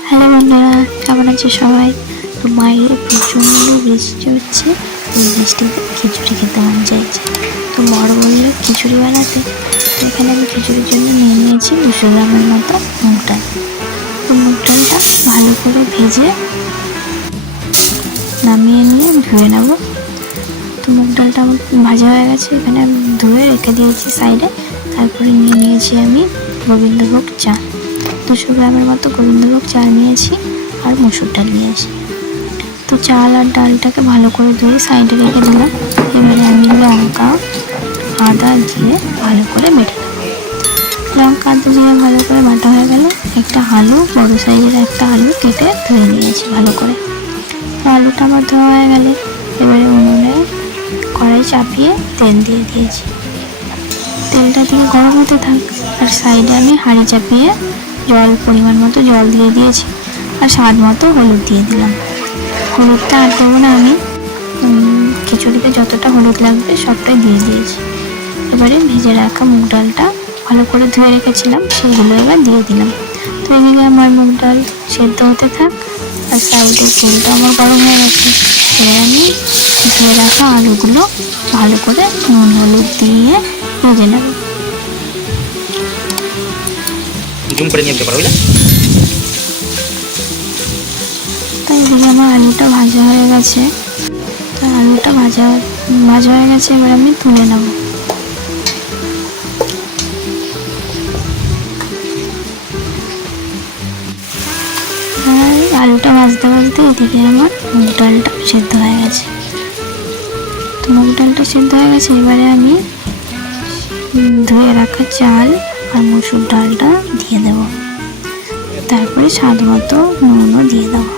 Hello বন্ধুরা, কেমন আছে সবাই? তো বাইরে প্রচণ্ড বৃষ্টি হচ্ছে বৃষ্টিতে খিচুড়ি খেতে মন চাইছে। তো বড় বলল, খিচুড়ি বানাতে। তো এখানে আমি খিচুড়ির জন্য নিয়ে নিয়েছি দুশো গ্রামের মতো মুগ ডাল তো মুগ ডালটা ভালো করে ভেজে নামিয়ে নিয়ে ধুয়ে নেব। তো মুগ ডালটা আমার ভাজা হয়ে গেছে, এখানে ধুয়ে রেখে দিয়েছি সাইডে। তারপরে নিয়ে নিয়েছি আমি গোবিন্দভোগ চা। দুশো গ্রামের মতো গোবিন্দভোগ চাল নিয়েছি আর মসুর ডাল নিয়েছি তো চাল আর ডালটাকে ভালো করে ধুয়ে সাইডে রেখে দিলাম। এবারে আমি লঙ্কা, আদা দিয়ে ভালো করে মেটে লঙ্কা, আদা দিয়ে ভালো করে বাটা হয়ে গেল। একটা আলু, বড় সাইজের একটা আলু কেটে ধুয়ে নিয়েছি ভালো করে। আলুটা আমার ধোয়া হয়ে গেলে। এবারে উনুনে কড়াই চাপিয়ে তেল দিয়ে দিয়েছি। তেলটা দিয়ে গরম হতে থাক, আর সাইডে আমি হাঁড়ি চাপিয়ে জল পরিমাণ মতো জল দিয়ে দিয়েছি আর স্বাদ মতো হলুদ দিয়ে দিলাম। হলুদটা আর দেবো না আমি। খিচুড়িতে যতটা হলুদ লাগবে সবটাই দিয়ে দিয়েছি। এবারে ভেজে রাখা মুগ ডালটা ভালো করে ধুয়ে রেখেছিলাম সেগুলো এবার দিয়ে দিলাম। তো এদিকে আমার মুগ ডাল সেদ্ধ হতে থাক, আর সাইডে তেলটা আমার গরম হয়ে গেছে। এবার আমি ধুয়ে রাখা আলুগুলো ভালো করে নুন, হলুদ দিয়ে ভেজে নেব। জুম করে নিয়ে পারো বুঝলে তাই এদিকে আমার আলুটা ভাজা হয়ে গেছে। তো আলুটা ভাজা ভাজা হয়ে গেছে, এবার আমি তুলে নেব। আলুটা ভাজতে ভাজতে এদিকে আমার মুগ ডালটা সেদ্ধ হয়ে গেছে। তো মুগ ডালটা সেদ্ধ হয়ে গেছে, এবারে আমি ধুয়ে রাখা চাল আর মসুর ডালটা দিয়ে দেব। তারপরে স্বাদ মতো নুনও দিয়ে দেবো।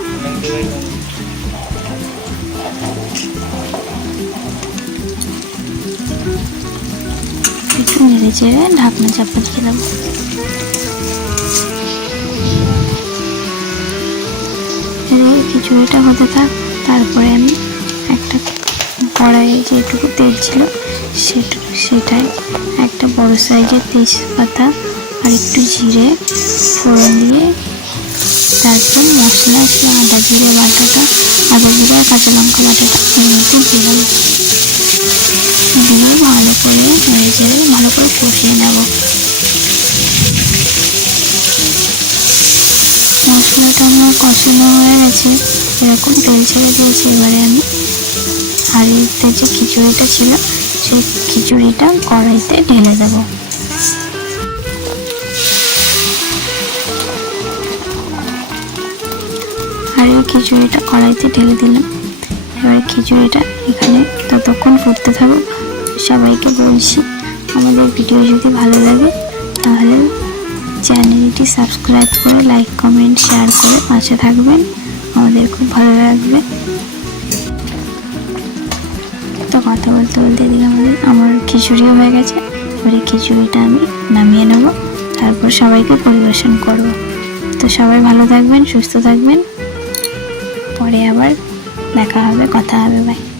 একটু নেড়ে চেড়ে ঢাকনা চাপা দিয়ে দেবো। খিচুড়িটা হতে থাক, তারপরে আমি একটা কড়াইয়ে যেটুকু তেল ছিল সেটুকু, সেটাই। একটা বড় সাইজের তেজপাতা আর একটু জিরে ফোড়ন দিয়ে তারপর মশলা সে আদা জিরে বাটাটা, আদা জিরে আর কাঁচা লঙ্কা বাটাটা এর মধ্যে দিয়ে দিয়ে ভালো করে নেড়ে চেড়ে ভালো করে কষিয়ে নেব। মশলাটা আমার কষানো হয়ে গেছে। এরকম তেল ছেড়ে দিয়েছি এবারে আমি। হাঁড়িতে যে খিচুড়িটা ছিল, সেই খিচুড়িটা কড়াইতে ঢেলে দেবো। এই খিচুড়িটা কড়াইতে ঢেলে দিলাম। এবার খিচুড়িটা এখানে ততক্ষণ ফুটতে থাকুক। সবাইকে বলছি, আমাদের ভিডিও যদি ভালো লাগে, তাহলে চ্যানেলটি সাবস্ক্রাইব করে, লাইক, কমেন্ট, শেয়ার করে পাশে থাকবেন। আমাদের খুব ভালো লাগবে। কথা বলতে বলতে এদিকে আমাদের, আমার খিচুড়িও হয়ে গেছে। এবার খিচুড়িটা আমি নামিয়ে নেব। তারপর সবাইকে পরিবেশন করব। তো সবাই ভালো থাকবেন, সুস্থ থাকবেন। পরে আবার দেখা হবে, কথা হবে ভাই